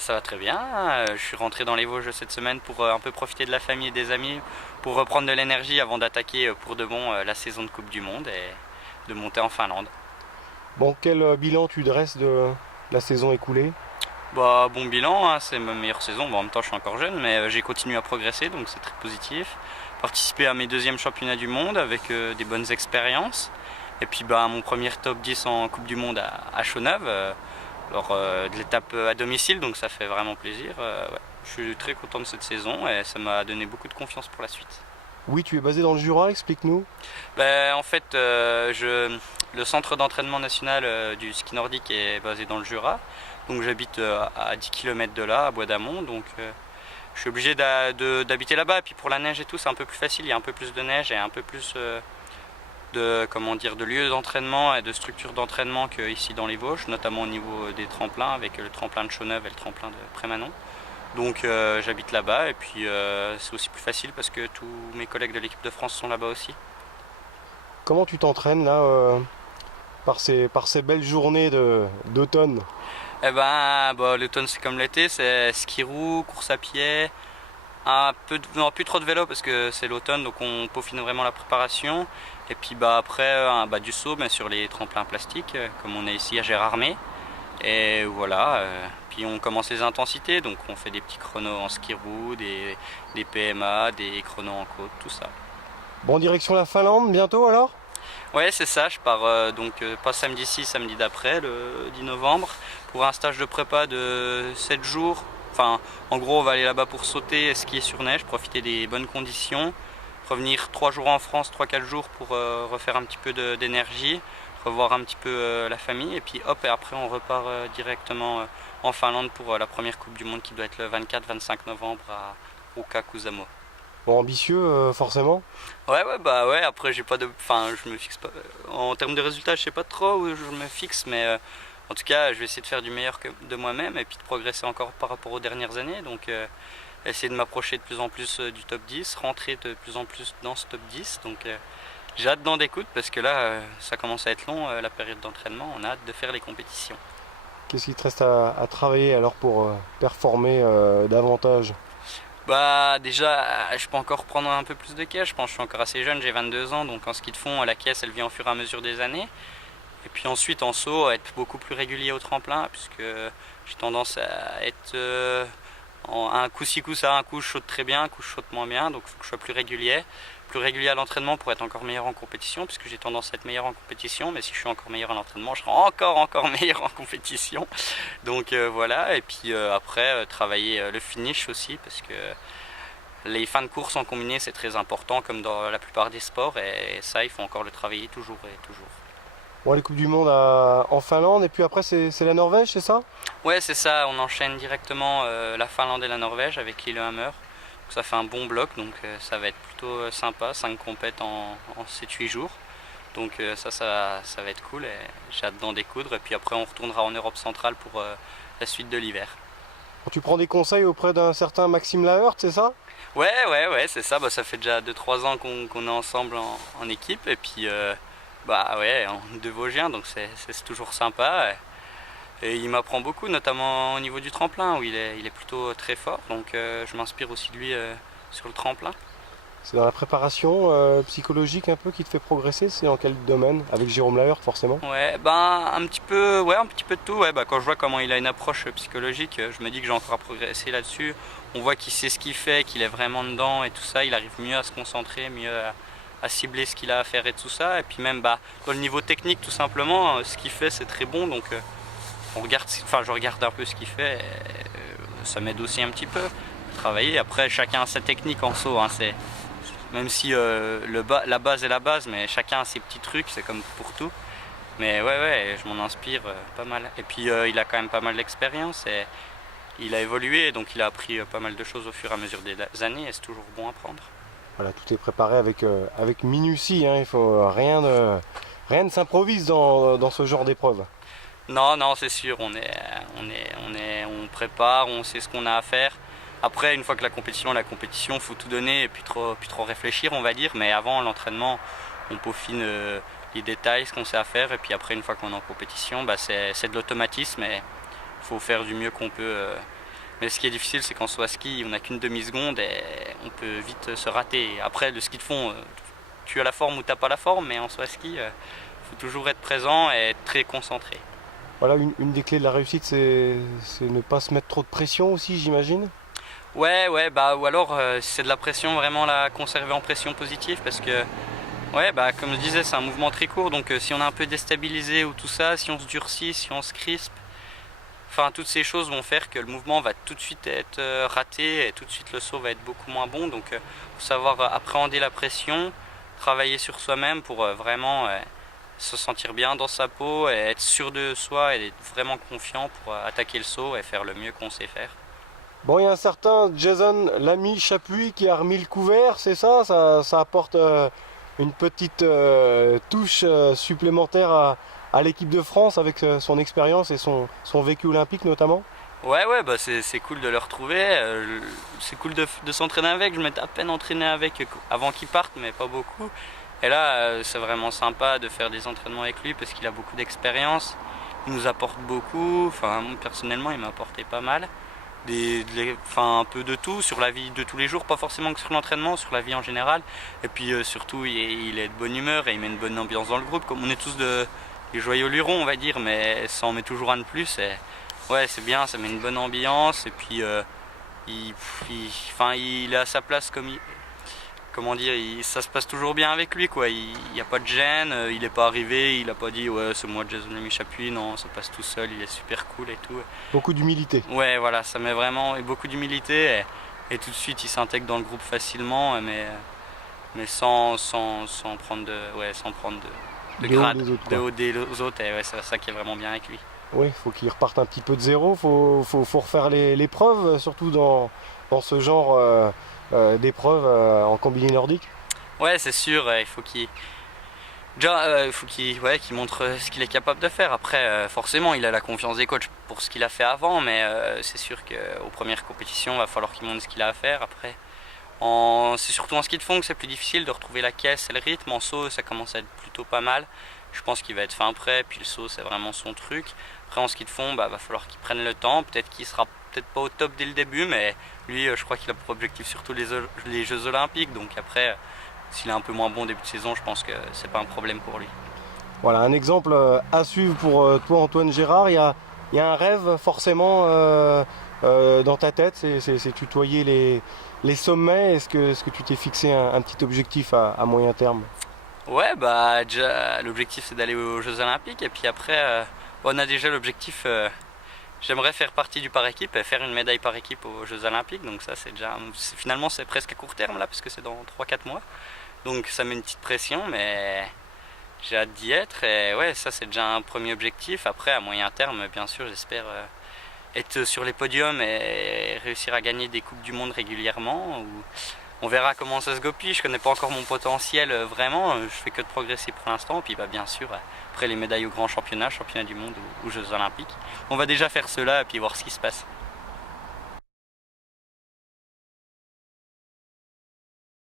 Ça va très bien. Je suis rentré dans les Vosges cette semaine pour un peu profiter de la famille et des amis, pour reprendre de l'énergie avant d'attaquer pour de bon la saison de Coupe du Monde et de monter en Finlande. Bon, quel bilan tu dresses de la saison écoulée? Bah, bon bilan, hein, c'est ma meilleure saison. Bon, en même temps, je suis encore jeune, mais j'ai continué à progresser, donc c'est très positif. Participer à mes deuxièmes championnats du monde avec des bonnes expériences. Et puis bah, mon premier top 10 en Coupe du Monde à Chauneuf, lors de l'étape à domicile, donc ça fait vraiment plaisir. Ouais. Je suis très content de cette saison et ça m'a donné beaucoup de confiance pour la suite. Oui, tu es basé dans le Jura, explique-nous. En fait, le centre d'entraînement national du ski nordique est basé dans le Jura. Donc j'habite à 10 km de là, à Bois d'Amont. Donc je suis obligé d'habiter là-bas. Et puis pour la neige et tout, c'est un peu plus facile. Il y a un peu plus de neige et un peu plus de lieux d'entraînement et de structures d'entraînement qu'ici dans les Vosges, notamment au niveau des tremplins, avec le tremplin de Chauneuf et le tremplin de Prémanon. Donc j'habite là-bas et puis c'est aussi plus facile parce que tous mes collègues de l'équipe de France sont là-bas aussi. Comment tu t'entraînes là par ces belles journées d'automne? L'automne c'est comme l'été, c'est ski roue, course à pied, non, plus trop de vélo parce que c'est l'automne donc on peaufine vraiment la préparation. Et puis après du saut mais sur les tremplins plastiques comme on est ici à Gérardmer. Et voilà, puis on commence les intensités, donc on fait des petits chronos en ski roue, des PMA, des chronos en côte, tout ça. Bon, direction la Finlande bientôt alors? Ouais, c'est ça, je pars pas samedi-ci, samedi d'après, le 10 novembre, pour un stage de prépa de 7 jours. Enfin, en gros, on va aller là-bas pour sauter et skier sur neige, profiter des bonnes conditions, revenir 3 jours en France, 3-4 jours pour refaire un petit peu d'énergie, revoir un petit peu la famille, et puis hop, et après on repart directement en Finlande pour la première Coupe du Monde qui doit être le 24-25 novembre à Ruka Kuusamo. Bon, ambitieux forcément. Ouais, après j'ai pas de. Enfin, je me fixe pas. En termes de résultats, je sais pas trop où je me fixe, mais en tout cas, je vais essayer de faire du meilleur de moi-même et puis de progresser encore par rapport aux dernières années. Donc, essayer de m'approcher de plus en plus du top 10, rentrer de plus en plus dans ce top 10. Donc, j'ai hâte d'en découdre parce que là, ça commence à être long, la période d'entraînement. On a hâte de faire les compétitions. Qu'est-ce qu'il te reste à travailler alors pour performer davantage? Bah déjà, je peux encore prendre un peu plus de caisse. Je pense que je suis encore assez jeune, j'ai 22 ans, donc en ski de fond, la caisse, elle vient au fur et à mesure des années. Et puis ensuite, en saut, être beaucoup plus régulier au tremplin, puisque j'ai tendance à être un coup ci, coup ça, un coup je saute très bien, un coup je saute moins bien, donc il faut que je sois plus régulier à l'entraînement pour être encore meilleur en compétition, puisque j'ai tendance à être meilleur en compétition, mais si je suis encore meilleur à l'entraînement, je serai encore meilleur en compétition. Donc voilà, et puis après, travailler le finish aussi, parce que les fins de course en combiné, c'est très important, comme dans la plupart des sports, et ça, il faut encore le travailler toujours et toujours. Bon, les Coupes du Monde en Finlande et puis après c'est la Norvège, c'est ça? Ouais, c'est ça, on enchaîne directement la Finlande et la Norvège avec Lillehammer. Donc ça fait un bon bloc, donc ça va être plutôt sympa, 5 compètes en 7-8 jours. Donc ça va être cool et j'ai hâte d'en découdre. Et puis après, on retournera en Europe centrale pour la suite de l'hiver. Tu prends des conseils auprès d'un certain Maxime Laert, c'est ça? Ouais, c'est ça. Bah, ça fait déjà 2-3 ans qu'on est ensemble en équipe. Et puis, on est deux Vosgiens, donc c'est toujours sympa. Et il m'apprend beaucoup, notamment au niveau du tremplin, où il est plutôt très fort. Donc, je m'inspire aussi de lui sur le tremplin. C'est dans la préparation psychologique un peu qui te fait progresser, c'est dans quel domaine? Avec Jérôme Laert forcément? Un petit peu, un petit peu de tout. Quand je vois comment il a une approche psychologique, je me dis que j'ai encore à progresser là-dessus. On voit qu'il sait ce qu'il fait, qu'il est vraiment dedans et tout ça. Il arrive mieux à se concentrer, mieux à cibler ce qu'il a à faire et tout ça. Et puis même dans le niveau technique, tout simplement, ce qu'il fait, c'est très bon. Donc je regarde un peu ce qu'il fait. Ça m'aide aussi un petit peu à travailler. Après, chacun a sa technique en saut. Hein, même si la base est la base, mais chacun a ses petits trucs, c'est comme pour tout. Mais ouais, je m'en inspire pas mal. Et puis il a quand même pas mal d'expérience et il a évolué, donc il a appris pas mal de choses au fur et à mesure des années et c'est toujours bon à apprendre. Voilà, tout est préparé avec minutie, hein, il faut rien ne s'improvise dans ce genre d'épreuve. Non, c'est sûr, on prépare, on sait ce qu'on a à faire. Après, une fois que la compétition, faut tout donner et puis trop réfléchir, on va dire. Mais avant l'entraînement, on peaufine les détails, ce qu'on sait à faire. Et puis après, une fois qu'on est en compétition, c'est de l'automatisme et il faut faire du mieux qu'on peut Mais ce qui est difficile, c'est qu'en saut à ski, on n'a qu'une demi-seconde et on peut vite se rater. Après, le ski de fond, tu as la forme ou tu n'as pas la forme, mais en saut à ski, faut toujours être présent et être très concentré. Voilà, une des clés de la réussite, c'est ne pas se mettre trop de pression aussi, j'imagine. Ouais, bah ou alors si c'est de la pression, vraiment la conserver en pression positive parce que ouais, bah comme je disais, c'est un mouvement très court, donc si on est un peu déstabilisé ou tout ça, si on se durcit, si on se crispe, enfin toutes ces choses vont faire que le mouvement va tout de suite être raté et tout de suite le saut va être beaucoup moins bon. Donc faut savoir appréhender la pression, travailler sur soi-même pour vraiment se sentir bien dans sa peau et être sûr de soi et être vraiment confiant pour attaquer le saut et faire le mieux qu'on sait faire. Bon, il y a un certain Jason Lamy Chapuis qui a remis le couvert, c'est ça, ça apporte une petite touche supplémentaire à l'équipe de France avec son expérience et son vécu olympique notamment. Ouais, bah c'est cool de le retrouver. C'est cool de s'entraîner avec. Je m'étais à peine entraîné avec avant qu'il parte, mais pas beaucoup. Et là, c'est vraiment sympa de faire des entraînements avec lui parce qu'il a beaucoup d'expérience. Il nous apporte beaucoup. Enfin, moi, personnellement, il m'a apporté pas mal. Un peu de tout sur la vie de tous les jours, pas forcément que sur l'entraînement, sur la vie en général. Et puis surtout, il est de bonne humeur et il met une bonne ambiance dans le groupe. Comme on est tous des joyeux lurons, on va dire, mais ça en met toujours un de plus. Et ouais, c'est bien, ça met une bonne ambiance. Et puis, il est à sa place comment dire, ça se passe toujours bien avec lui, quoi. Il n'y a pas de gêne, il n'est pas arrivé, il n'a pas dit ouais c'est moi Jason Lamy Chapuis, non, ça passe tout seul, il est super cool et tout. Beaucoup d'humilité. Ouais, voilà, ça met vraiment beaucoup d'humilité et tout de suite il s'intègre dans le groupe facilement, mais sans prendre de grade, de haut des autres, et ouais, c'est ça qui est vraiment bien avec lui. Oui, il faut qu'il reparte un petit peu de zéro, faut refaire l'épreuve, surtout dans ce genre d'épreuve en combiné nordique. Ouais, c'est sûr, il faut qu'il qu'il montre ce qu'il est capable de faire. Après, forcément, il a la confiance des coachs pour ce qu'il a fait avant, mais c'est sûr qu'aux premières compétitions, il va falloir qu'il montre ce qu'il a à faire. Après, c'est surtout en ski de fond que c'est plus difficile de retrouver la caisse et le rythme. En saut, ça commence à être plutôt pas mal. Je pense qu'il va être fin prêt, puis le saut, c'est vraiment son truc. Après, en ski de fond, va falloir qu'il prenne le temps. Peut-être qu'il sera peut-être pas au top dès le début, mais lui, je crois qu'il a pour objectif surtout les Jeux Olympiques. Donc après, s'il est un peu moins bon au début de saison, je pense que c'est pas un problème pour lui. Voilà, un exemple à suivre pour toi, Antoine Gérard. Il y a un rêve forcément dans ta tête, c'est tutoyer les sommets. Est-ce que tu t'es fixé un petit objectif à moyen terme? Ouais, bah déjà l'objectif c'est d'aller aux Jeux Olympiques et puis après on a déjà l'objectif, j'aimerais faire partie du par équipe et faire une médaille par équipe aux Jeux Olympiques, donc ça c'est déjà, finalement c'est presque à court terme là parce que c'est dans 3-4 mois, donc ça met une petite pression mais j'ai hâte d'y être et ouais ça c'est déjà un premier objectif. Après à moyen terme bien sûr j'espère être sur les podiums et réussir à gagner des coupes du monde régulièrement. On verra comment ça se goupille, je connais pas encore mon potentiel vraiment, je fais que de progresser pour l'instant, puis bien sûr après les médailles au grand championnat du monde ou aux Jeux Olympiques. On va déjà faire cela et puis voir ce qui se passe.